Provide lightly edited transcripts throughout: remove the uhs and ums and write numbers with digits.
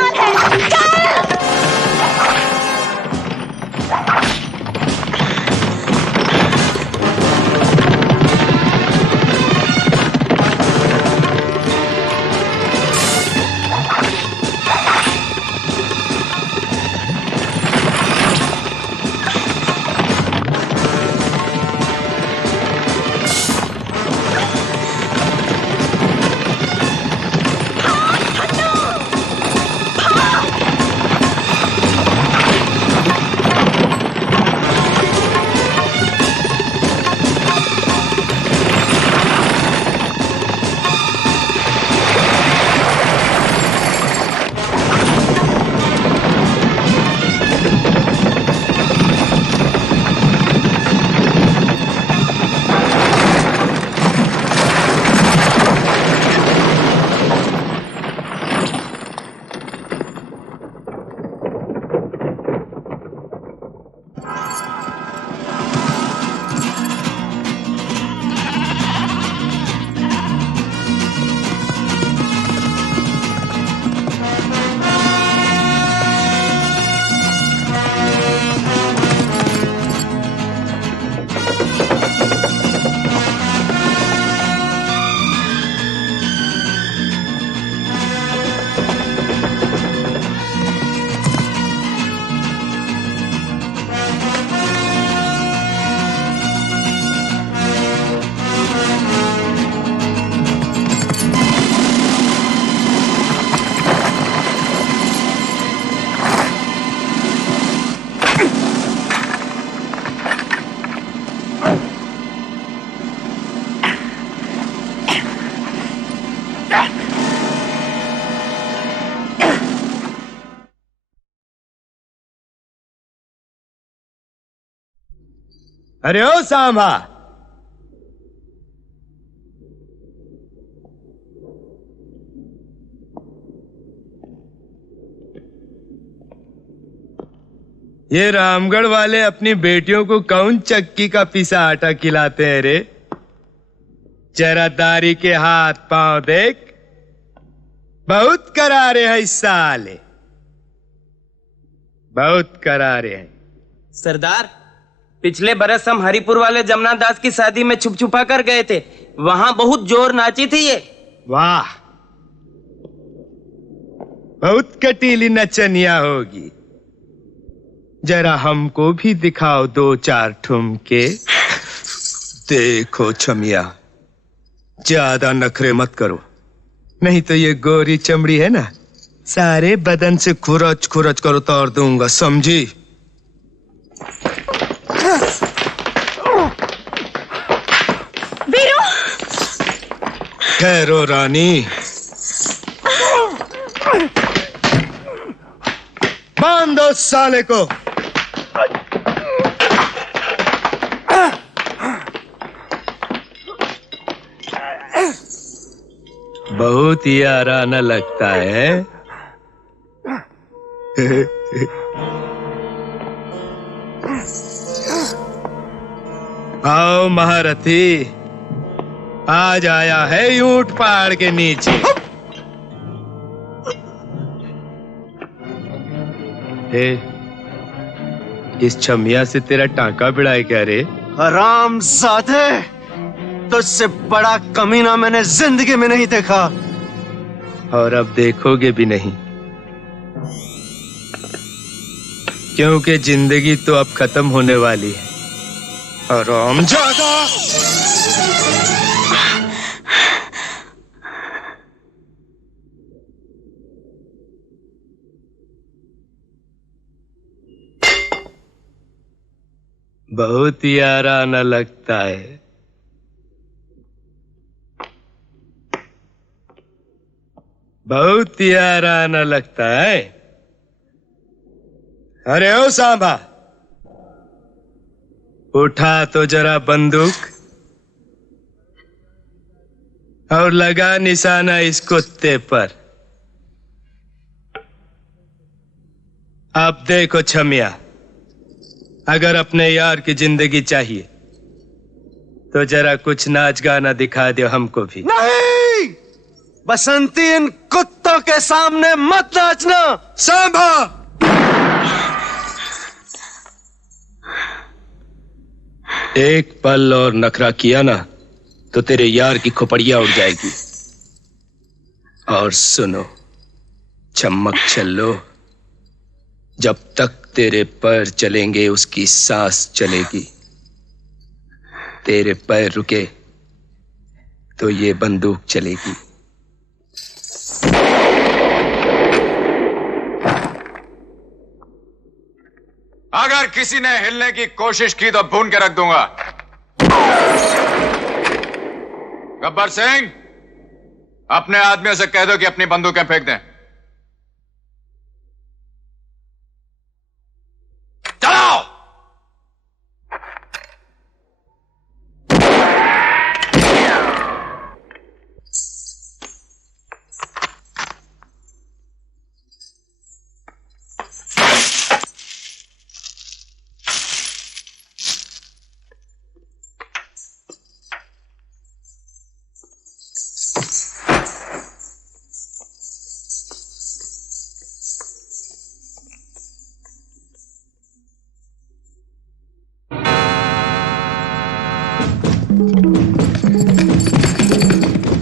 सवाल है। चल! अरे ओ सांभा, ये रामगढ़ वाले अपनी बेटियों को कौन चक्की का पिसा आटा खिलाते हैं रे? जरा दारी के हाथ पांव देख, बहुत करारे हैं इस साले, बहुत करारे हैं। सरदार, पिछले बरस हम हरिपुर वाले जमुना दास की शादी में छुप छुपा कर गए थे। वहां बहुत जोर नाची थी ये। वाह, बहुत कटीली नचनिया होगी। जरा हमको भी दिखाओ दो चार ठुमके। देखो छमिया, ज्यादा नखरे मत करो, नहीं तो ये गोरी चमड़ी है ना, सारे बदन से खुरच खुरच कर उतार दूंगा, समझी? वीरू! ठहरो रानी, बांध दो साले को। बहुत ही आराना लगता है। आओ महारथी, आज आया है ऊंट पहाड़ के नीचे। इस छमिया से तेरा टांका भिड़ाए क्या रे? हरामजादे, तुझसे बड़ा कमीना मैंने जिंदगी में नहीं देखा, और अब देखोगे भी नहीं, क्योंकि जिंदगी तो अब खत्म होने वाली है। हरामजादा! बहुत ही आराना लगता है। बहुत ही आराना लगता है। अरे ओ सांभा, उठा तो जरा बंदूक और लगा निशाना इस कुत्ते पर। अब देखो छमिया, अगर अपने यार की जिंदगी चाहिए तो जरा कुछ नाच गाना दिखा दो हमको भी। नहीं, बसंती इन कुत्तों औरतों के सामने मत नाचना। सांभा, एक पल और नखरा किया ना तो तेरे यार की खोपड़िया उड़ जाएगी। और सुनो चम्मक चलो, जब तक तेरे पैर चलेंगे उसकी सांस चलेगी। तेरे पैर रुके तो ये बंदूक चलेगी। अगर किसी ने हिलने की कोशिश की तो भून के रख दूंगा। गब्बर सिंह, अपने आदमियों से कह दो कि अपनी बंदूकें फेंक दें। चलाओ।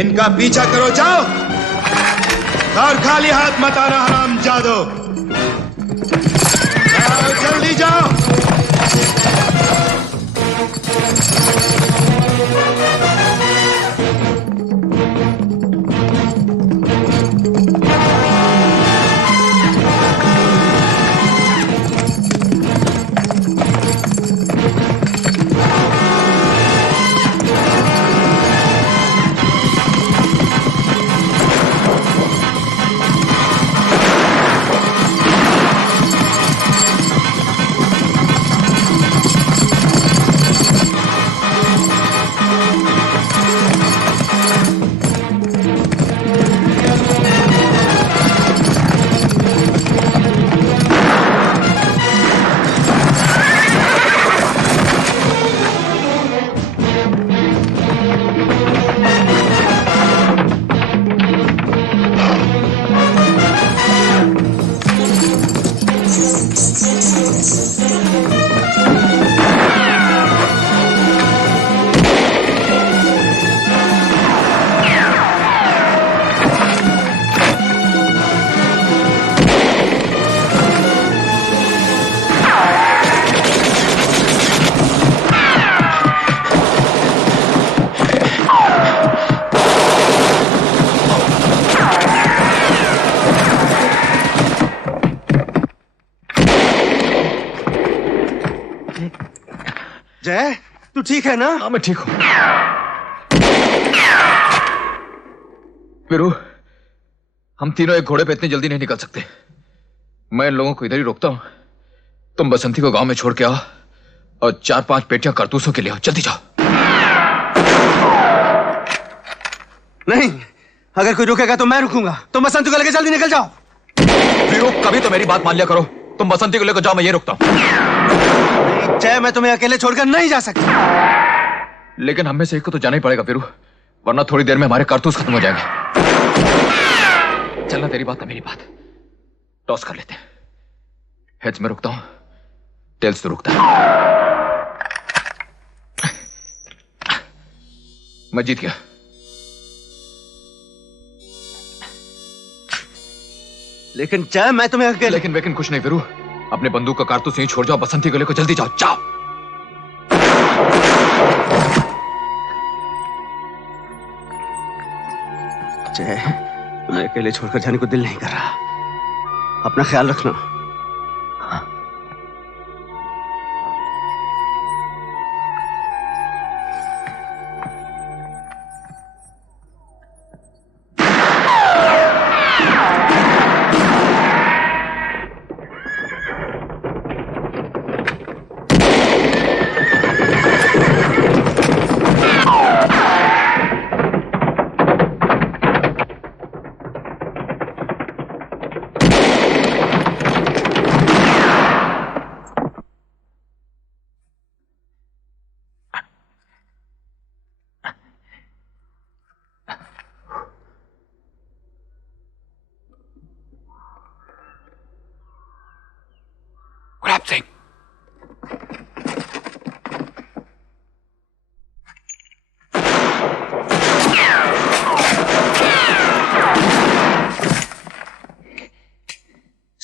इनका पीछा करो, जाओ। और खाली हाथ मत आना हराम जादो। जाओ, जल्दी जाओ। जय, तू ठीक है ना? हाँ, मैं ठीक हूं। वीरू, हम तीनों एक घोड़े पे इतनी जल्दी नहीं निकल सकते। मैं इन लोगों को इधर ही रोकता हूं। तुम बसंती को गांव में छोड़ के आओ और 4-5 पेटियां कारतूसों के लिए आओ। जल्दी जाओ। नहीं, अगर कोई रुकेगा तो मैं रुकूंगा। तुम बसंती को लेकर जल्दी निकल जाओ। वीरू, कभी तो मेरी बात मान लिया करो। तुम बसंती को लेकर जाओ, मैं ये रुकता हूं। जय, मैं तुम्हें अकेले छोड़कर नहीं जा सकता। लेकिन हमें से एक को तो जाना ही पड़ेगा वीरू, वरना थोड़ी देर में हमारे कारतूस खत्म हो जाएंगे। चलना, तेरी बात ना मेरी बात। टॉस कर लेते हैं। हेड्स में रुकता हूं, टेल्स तो रुकता है। मैं जीत गया। लेकिन जय, मैं तुम्हें अकेले। लेकिन कुछ नहीं वीरू, अपने बंदूक का कारतूस यहीं छोड़ जाओ। बसंती को लेकर जल्दी जाओ। जाओ। जय, तुम्हें अकेले छोड़कर जाने को दिल नहीं कर रहा। अपना ख्याल रखना।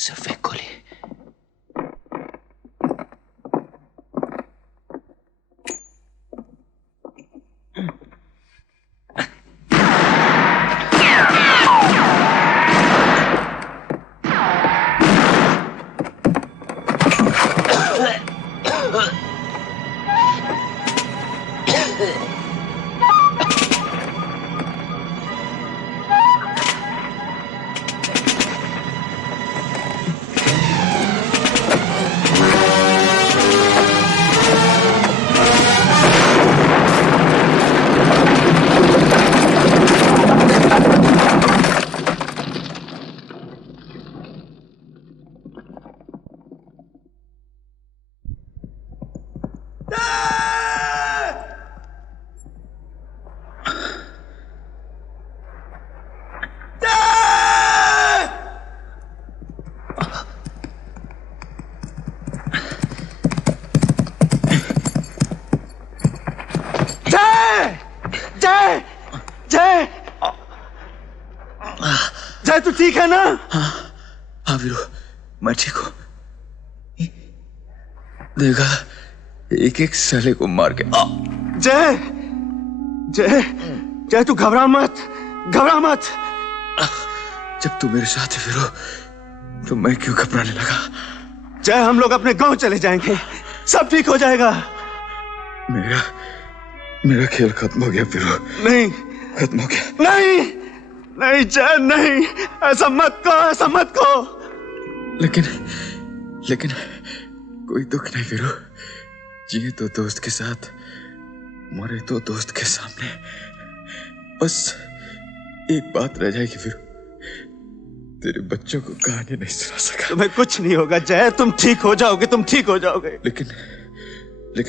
सिर्फ एक गोली। जय तू ठीक है ना? हाँ वीरू, मैं ठीक हूँ। देखा, एक एक साले को मार के। जय जय जय तू घबरा मत, घबरा मत। जब तू मेरे साथ है वीरू, तो मैं क्यों घबराने लगा? जय हम लोग अपने गांव चले जाएंगे, सब ठीक हो जाएगा। मेरा खेल खत्म हो गया वीरू। नहीं, खत्म हो गया। नहीं नहीं जय नहीं, ऐसा मत कहो, ऐसा मत कहो। लेकिन कोई दुख नहीं वीरू। जिए तो दोस्त के साथ, मरे तो दोस्त के सामने। बस एक बात रह जाएगी वीरू, तेरे बच्चों को कहानी नहीं सुना सका। तुम्हें कुछ नहीं होगा जय, तुम ठीक हो जाओगे, तुम ठीक हो जाओगे। लेकिन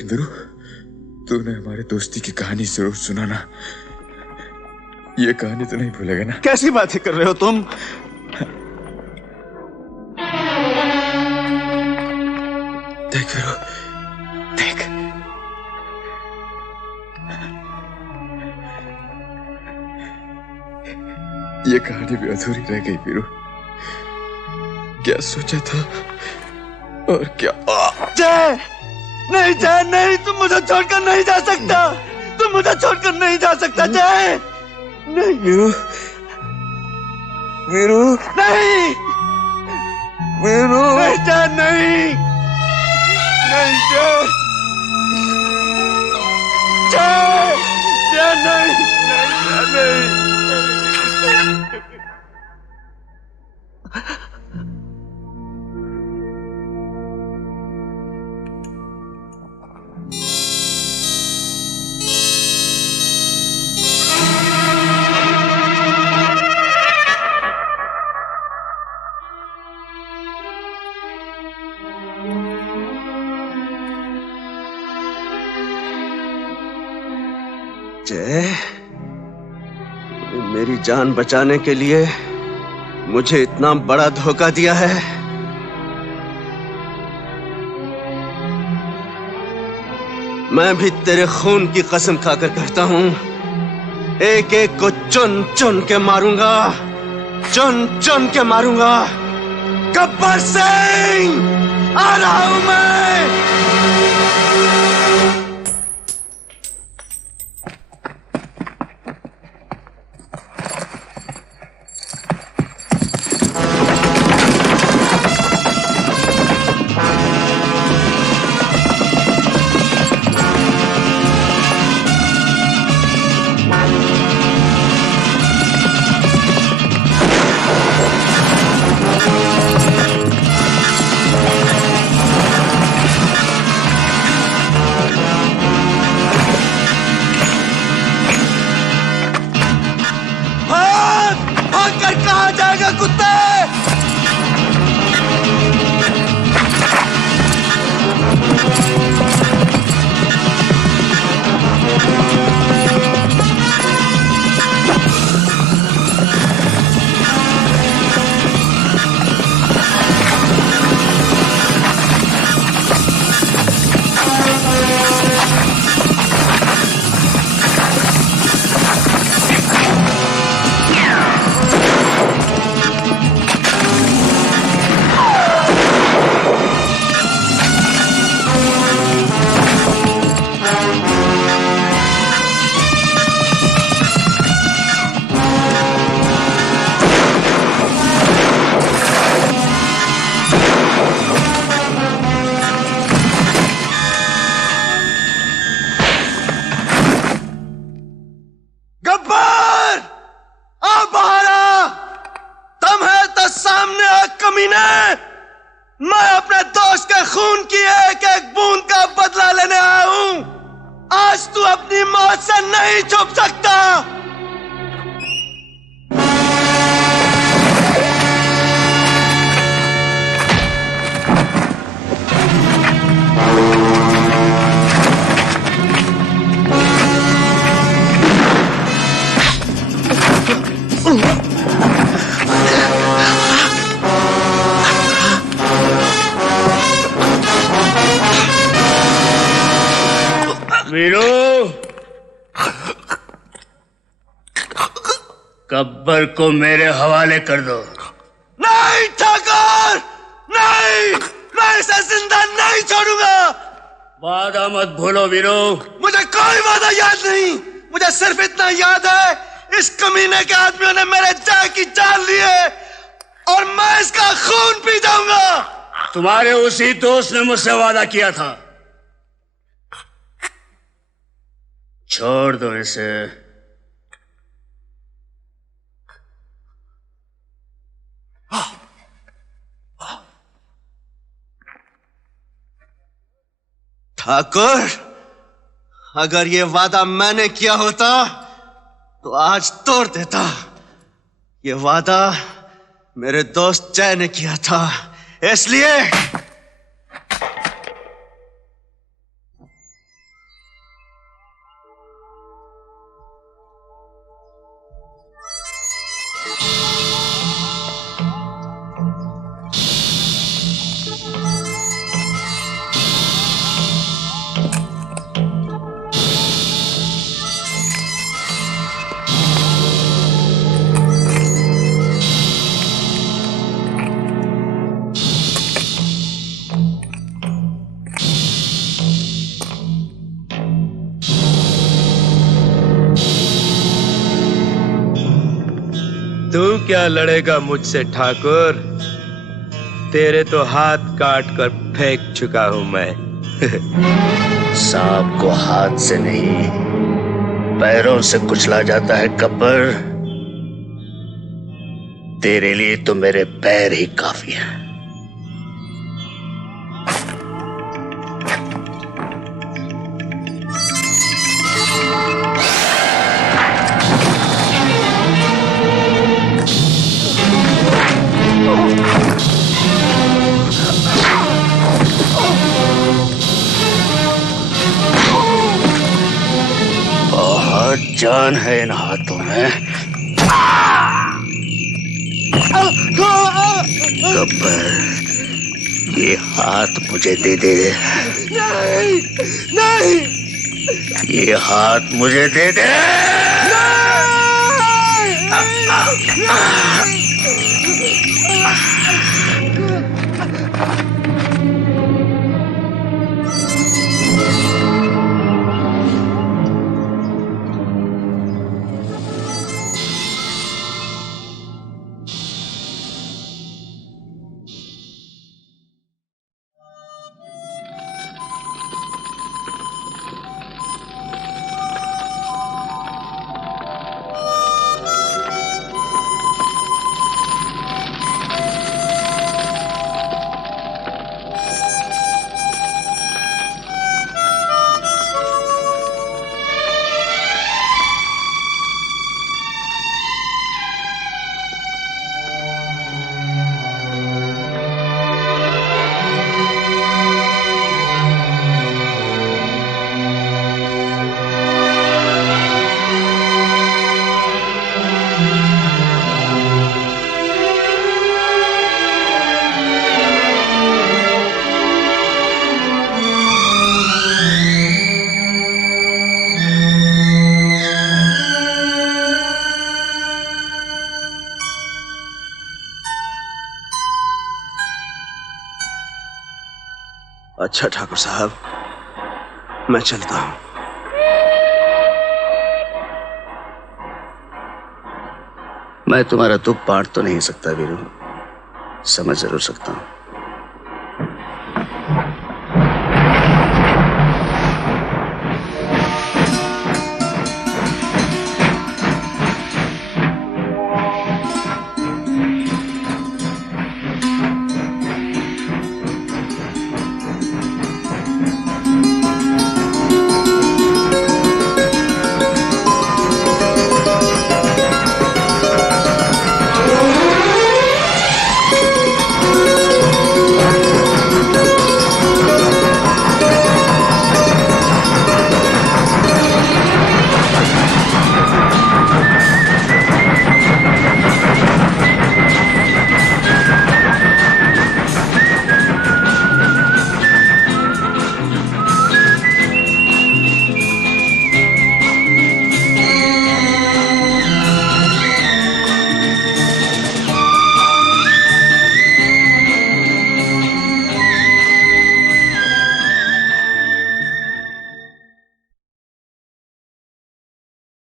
वीरू, तूने हमारे दोस्ती की कहानी जरूर सुनाना। ये कहानी तो नहीं भूलेगा ना? कैसी बातें कर रहे हो तुम? देख वीरू, देख। ये कहानी भी अधूरी रह गई वीरू। क्या सोचा था और क्या। जय नहीं, जय नहीं, तुम मुझे छोड़कर नहीं जा सकता, तुम मुझे छोड़कर नहीं जा सकता जय। नहीं वीरू, वीरू, नहीं वीरू, नहीं जय, नहीं नहीं जय, जय जय नहीं, नहीं जय नहीं। जय, मेरी जान बचाने के लिए मुझे इतना बड़ा धोखा दिया है। मैं भी तेरे खून की कसम खाकर कहता हूं, एक एक को चुन चुन के मारूंगा, चुन चुन के मारूंगा। गब्बर सिंह, आ रहा हूं मैं। कमीने, मैं अपने दोस्त के खून की एक एक बूंद का बदला लेने आया हूं। आज तू अपनी मौत से नहीं छुप सकता। वीरू, गब्बर को मेरे हवाले कर दो। नहीं ठाकुर, नहीं, मैं इसे जिंदा नहीं छोड़ूंगा। वादा मत भूलो वीरू। मुझे कोई वादा याद नहीं, मुझे सिर्फ इतना याद है, इस कमीने के आदमियों ने मेरे जान की जान ली है और मैं इसका खून पी जाऊंगा। तुम्हारे उसी दोस्त ने मुझसे वादा किया था। छोड़ दो इसे। ठाकुर, अगर ये वादा मैंने किया होता तो आज तोड़ देता। ये वादा मेरे दोस्त जय ने किया था, इसलिए तू क्या लड़ेगा मुझसे ठाकुर? तेरे तो हाथ काट कर फेंक चुका हूं मैं। सांप को हाथ से नहीं, पैरों से कुचला जाता है गब्बर। तेरे लिए तो मेरे पैर ही काफी हैं। जान है इन हाथों में। गब्बर, ये हाथ मुझे दे दे। नहीं, नहीं, ये हाथ मुझे दे दे। अच्छा ठाकुर साहब, मैं चलता हूं। मैं तुम्हारा दुख बांट तो नहीं सकता वीरू, समझ जरूर सकता हूं।